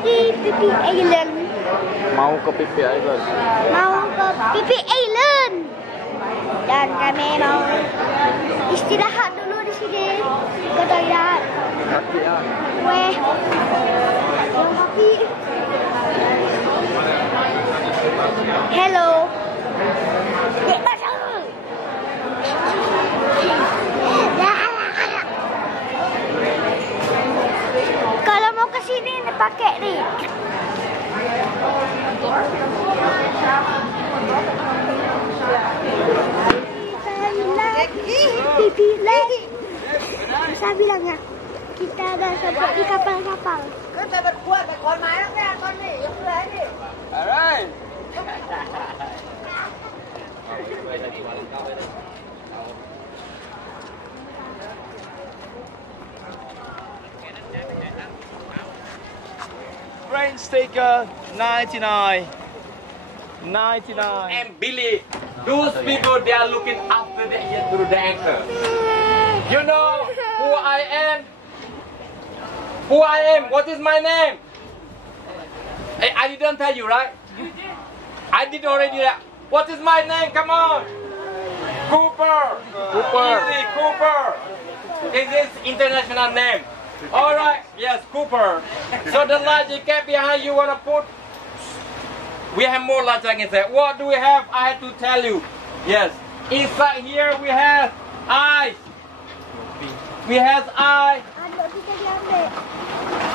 di Phi Phi Island. Mau ke Phi Phi Island. Mau ke Phi Phi Island. Dan kami mau istirahat dulu di sini. Ke toilet. Kaki ah. Weh. Yang kaki. Hello. Dek masuk. Kalau mau ke sini pakai ni. Pipi lagi. Saya bilang ya, kita dah sampai di kapal-kapal. Kita berbuat kon mai lắm nha, con này giống người đi. Alright. Rain sticker 99. 99. And Billy, those people they are looking after the through the anchor. You know who I am? Who I am? What is my name? I didn't tell you, right? I did already. What is my name? Come on. Cooper. Cooper. Easy, Cooper. Is this international name? All right. Yes, Cooper. So the life jacket behind you wanna put? We have more life jackets there. What do we have? I have to tell you. Yes. Inside here we have ice. We have ice.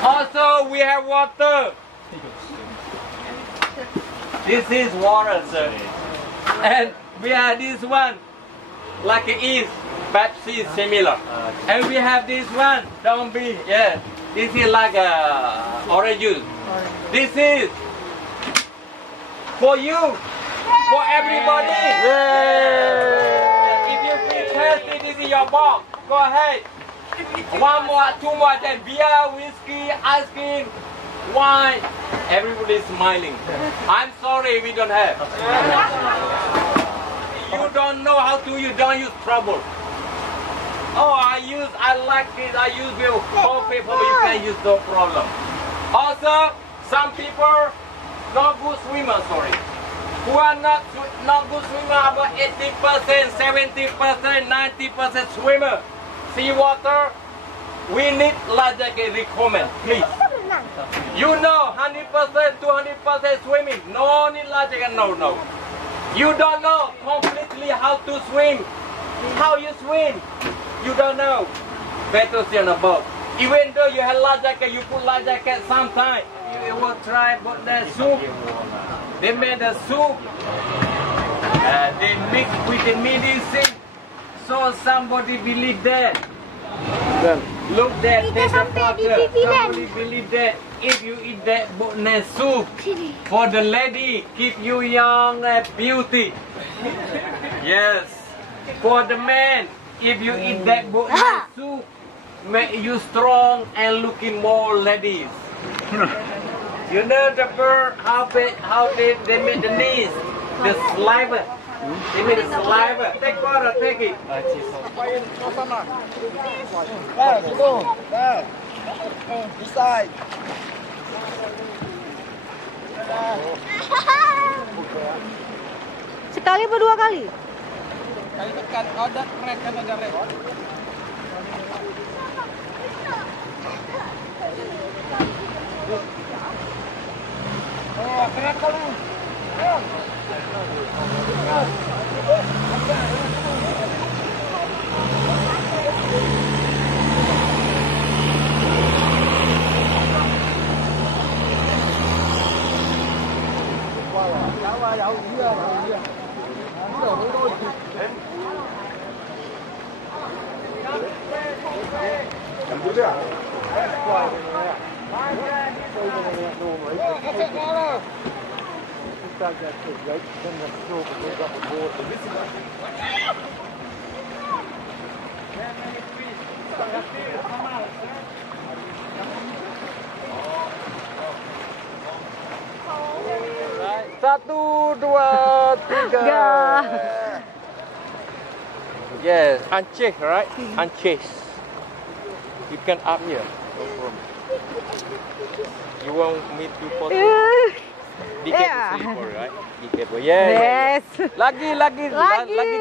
Also we have water. This is water, sir. And we have this one, like it is, Pepsi is similar. And we have this one, don't be, yeah. This is like orange juice. This is for you, for everybody. If you feel thirsty, this is your box. Go ahead. One more, two more, then beer, whiskey, ice cream, wine. Everybody is smiling. I'm sorry we don't have. You don't know how to, you don't use trouble. Oh, I like it, I use the whole paper, you can use no problem. Also, some people, not good swimmer, sorry. Who are not good swimmer, about 80%, 70%, 90% swimmer. Seawater, we need life jacket recommend, please. You know 100%, 200% swimming, no need life jacket, no. You don't know completely how to swim. How you swim, you don't know. Better stay on a boat. Even though you have life jacket, you put life jacket sometime. You will try but the soup. They made a soup. They mix with the medicine. So somebody believe that. Look that, take a photo. Somebody believe that if you eat that boatneck soup, for the lady, keep you young and beauty. Yes. For the man, if you eat that boatneck soup, make you strong and looking more ladies. You know the bird, how they make the knees, the saliva. They made the saliva. Take water, take it. This side. Sekali atau dua kali? Kali tekan, ada red kan ada red. Oh, keren kalau. Satu, dua, tiga. Yes, unchase, right? Unchase. You can up here. No problem. You want me to photo? Be Yeah. careful, slippery, right? Be careful. Yeah. Yes. Lagi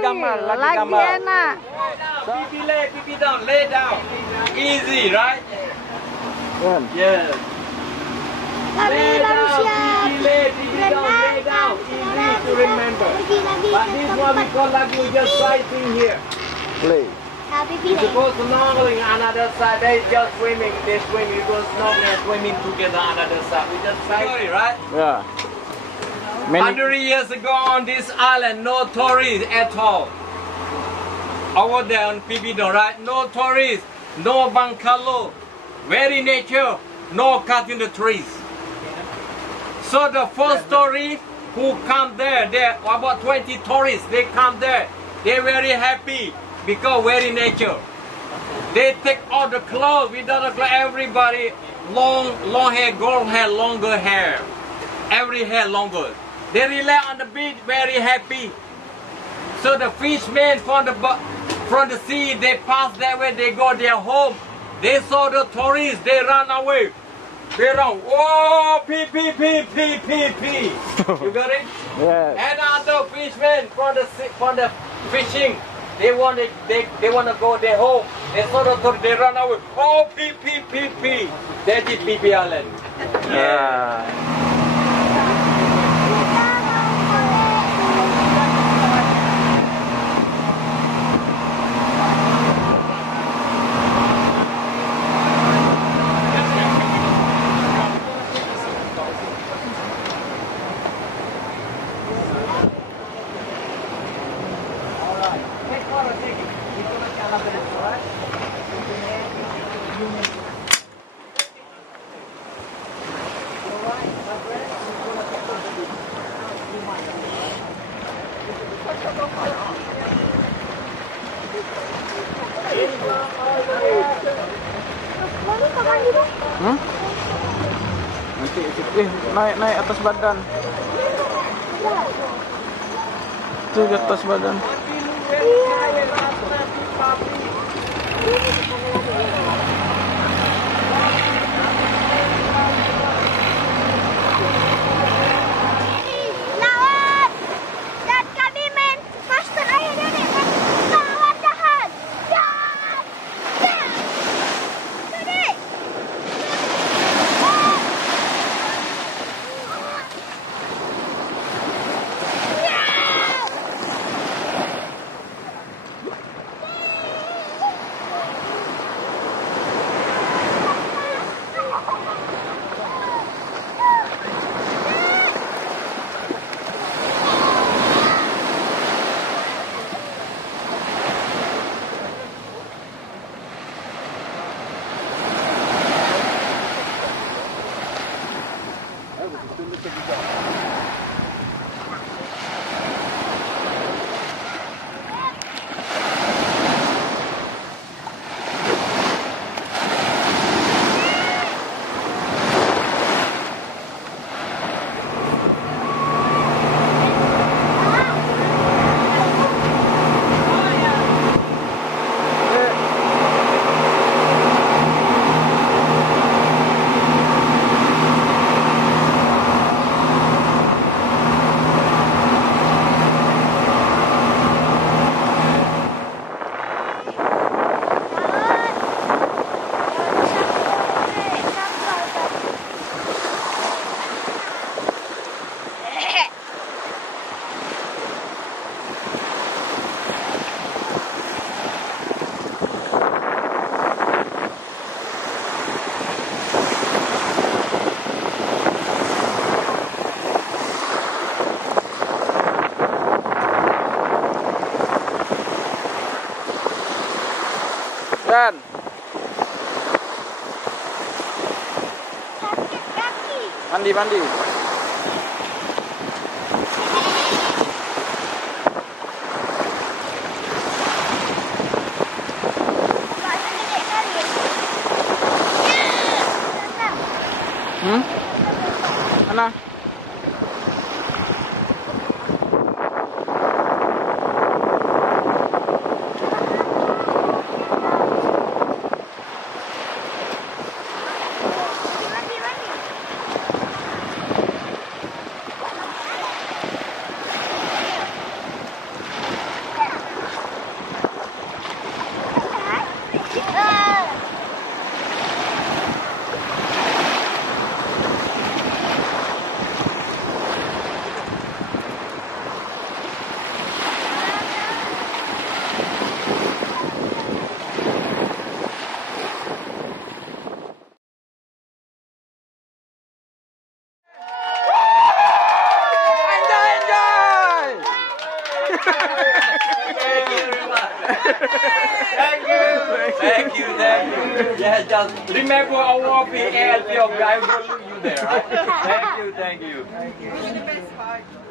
gambar. Lagi enak. Pipi down, lay down. Easy, right? Kan? Yes. Kami manusia Pipi down, lay down. Easy to remember. pergi lagi But ke this one we tempat. call lagi just sighting here. Play. Pipi You go snorkeling another side, they just swimming, they swim, you go snorkeling, swimming together another side. We just sighting, right? Yeah. 100 years ago on this island, no tourists at all. Over there on Pipidon, right? No tourists, no bungalow, very nature, no cutting the trees. So the first tourist who come there about 20 tourists, they come there. They very happy because very nature. They take all the clothes, without the clothes, everybody long hair, gold hair, longer hair. Every hair longer. They relax on the beach, very happy. So the fishermen from the sea, they pass that way, they go their home. They saw the tourists, they run away. They run, whoa, pee. You got it? Yes. And other fishermen from the fishing, they want to go their home. They saw the tourists, they run away. Oh, pee. That is Phi Phi Island. Yeah. Nanti naik atas badan. Itu di atas badan. Lawan! Dan kami main master air nenek. Lawan jahat. Jahat. Nenek. Dan Sakit kaki. mandi. Masa gede kali. Mana? Yeah, just remember our PLP of I will look you there. Right? Thank you, thank you.